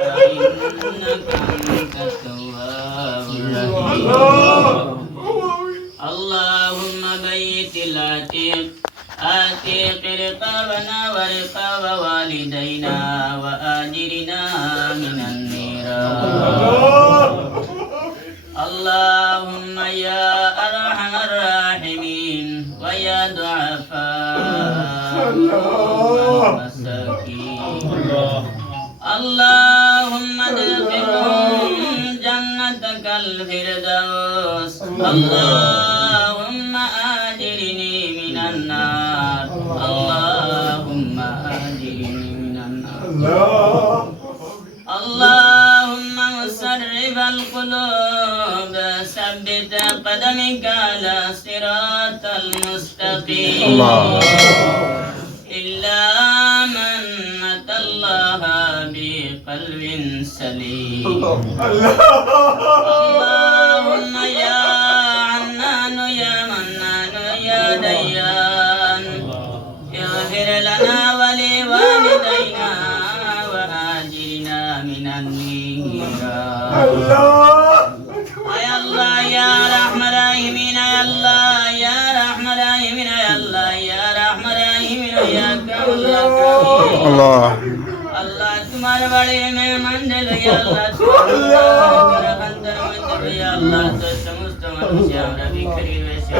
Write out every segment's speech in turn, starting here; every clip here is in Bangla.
إنك أنت التواب الرحيم اللهم بيت العتيق آتيق رقابنا ورقاب والدينا وآجرنا من النيران اللهم يا أرحم الراحمين ويا ضعفاء المساكين اللهم ادخلهم جنتك الفردوس اللهم آجرني من النار اللهم آجرني من النار اللهم مصرف القلوب ثبت قدمك على صراط المستقيم إلا من أتى الله بقلب سليم اللهم يا عنان يا منان يا ديان اغفر لنا ولوالدينا وآجرنا من النيران يا الله يا رحمن الراحمين يا الله يا رحمن الراحمين يا الله يا رحمن الراحمين يا كرم الله الله तुम्हारे बड़े में मंडल या अल्लाह तुम्हारे अंदर मंडल या अल्लाह तो समस्त मनुष्य हमरा बिखरी वैसे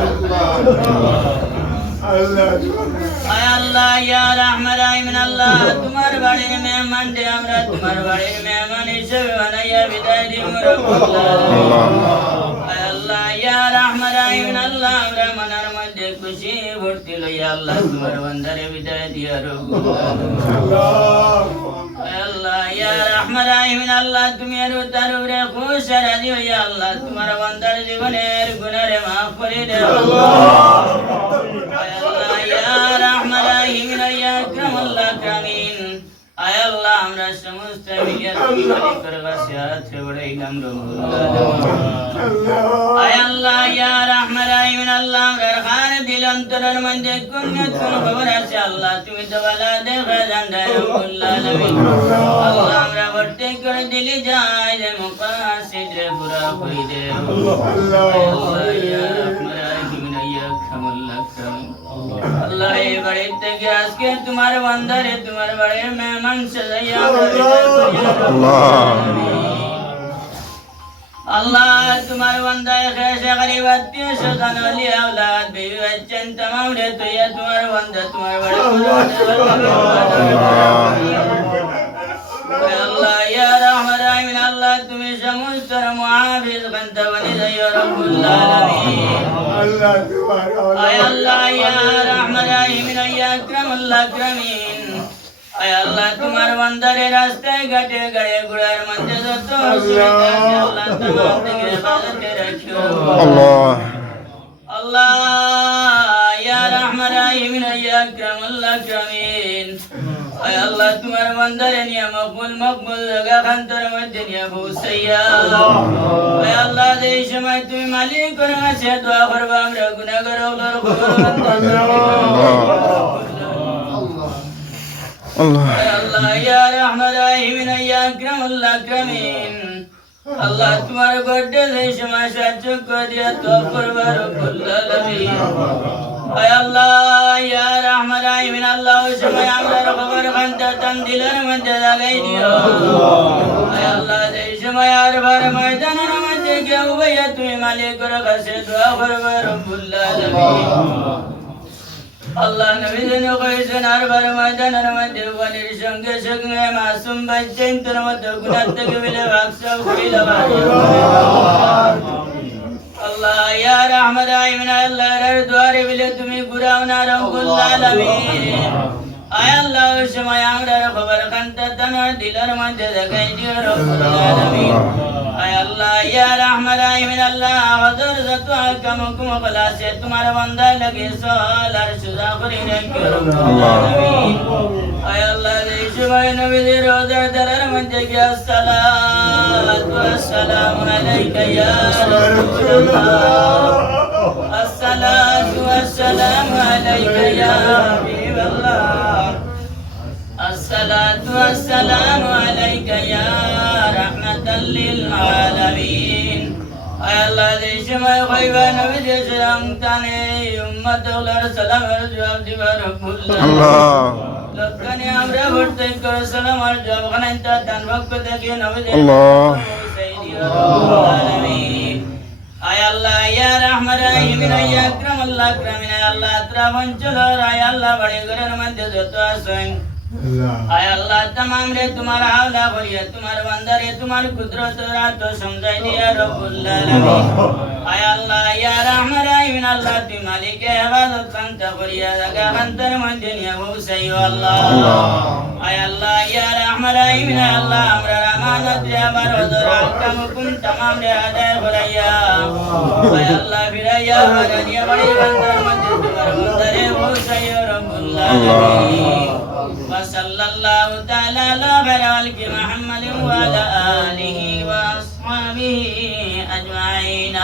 अल्लाह या रहमान रहीम अल्लाह तुम्हारे बड़े में मंडल हमरा तुम्हारे बड़े में मनुष्य बनाया विदाई दी अल्लाह या रहमान रहीम अल्लाह हमरा मनार मध्य खुशी भर्ती लो या अल्लाह तुम्हारे बंदरे विदाई दिया रोग अल्लाह या रहमान रहीम अल्लाह तुम्हारे उतारे खुश राजी हो या अल्लाह तुम्हारे बंदर जीवनेर गुनाह माफ करे दे अल्लाह या रहमान रहीम या अकरम अल्लाह कामीन आय अल्लाह हमरा समस्त मिलियत की मालिक कर वसियत से बड़े इलम आय अल्लाह या रहमान रहीम अल्लाह हमरा खान दिल अंतर मंद कुन्नत कुन खबर है अल्लाह तुम्हें दवाला दे खजान दे अल्लाह अल्लाह हमरा बढ़ते कर दिल जाए दे मुकासिद पूरा कोई दे अल्लाह या रहमान रहीम या अकरम अल्लाह ये बड़े तग्यास के तुम्हारे बंदर है तुम्हारे बड़े मेहमान सजया अल्लाह तुम्हारे बंदा है कैसे गरीब आदमी शैतान वाली औलाद बीवी बच्चन तमाम रे तो ये तुम्हारे बंदा तुम्हारे बड़े अल्लाह या रहमान रहीम अल्लाह तुम्हें समस्त मुआफिज बनता बनी या रब्बुल आलमीन अल्लाह या रहमान रहीम या अकरमुल अकरमीन अल्लाह तुम्हारे बंदरे रास्ते घाटे गड़े गुड़ार मंजे तो अल्लाह तमाम दिखे हिफाजत रखियो अल्लाह या रहमान रहीम या अकरमुल अकरमीन अल्लाह तुम्हारे बंदरे निया मकबूल मकबूल जगह खंतर मध्य निया भूसैया अल्लाह देश में तुम मालिक और से दुआ करवा हमरा गुनाहगार और अल्लाह या रहमान रहीम या अकरमुल अकरमीन अल्लाह तुम्हारे बर्थडे देश में साचो को दिया तो परवर कुल्लालमीन अल्लाह या रहमान रहीम अल्लाह उस समय हमरा खबर खंत तन दिलर मध्य लगाई दियो अल्लाह देश में यार भर मैदान मध्य के उभय तुम्हें मालिक और से दुआ परवर कुल्लालमीन अल्लाह नबी दिन कोई सनार भर मैदान मध्य वनिर संगे संगे मासूम बच्चे इंतर मध्य गुनाह तक मिले वाक्सा कोई लगा अल्लाह या रहमान रहीम अल्लाह रे द्वारे मिले तुम्हें गुरावना रब्बुल आलमीन आय अल्लाह उस समय हमरा खबर खंत तन दिलर मध्य लगाई दियो रब्बुल आलमीन आय अल्लाह या रहमान रहीम अल्लाह हजर जतो कम कुम भला से तुम्हारा बंदा लगे साल अर्श जाफरी ने रब्बुल आलमीन आय अल्लाह देश में नबी दे रोजा दरर मध्य के सलात व सलाम अलैका या रसूल अल्लाह अस्सलातु वस्सलामु अलैका या हबीब अल्लाह अस्सलातु वस्सलामु अलैका या للعالمين আল্লাহ এই সময় কইবা নবী যে সন্তানে উম্মত ওলার সালাম আর জবাব দিবা রব্বুল আল্লাহ লক্ষণে আমরা ভর্তি করে সালাম আর জবাব খানাইতা তান পক্ষ থেকে নবী যে আল্লাহ আয় আল্লাহ ইয়া রাহমান রাহিম ইয়া আকরাম আল্লাহ আকরামিন আল্লাহ ত্রাবঞ্চল আয় আল্লাহ বড় ঘরের মধ্যে যত আছেন আয় আল্লাহ तमाम রে তোমার হাওলা করিয়া তোমার বান্দারে তোমার কুদরত রাত সমঝাই দিয়া রব্বুল আলামিন আয় আল্লাহ ইয়া রাহমান রাহিম আল্লাহ তুমি মালিক ইবাদত কান্তা করিয়া জায়গা কান্তার মধ্যে নিয়ে বসাই আল্লাহ আয় আল্লাহ ইয়া রাহমান রাহিম আল্লাহ আমরা আমানত রে আমার হজর আহকাম হুকুম तमाम রে আদায় করাইয়া আয় আল্লাহ ফিরাইয়া বাড়িয়া বাড়ি কান্তার মধ্যে তোমার বান্দারে বসাই রব্বুল আলামিন وصلى الله تعالى على خير خلق محمد وعلى آله وأصحابه أجمعين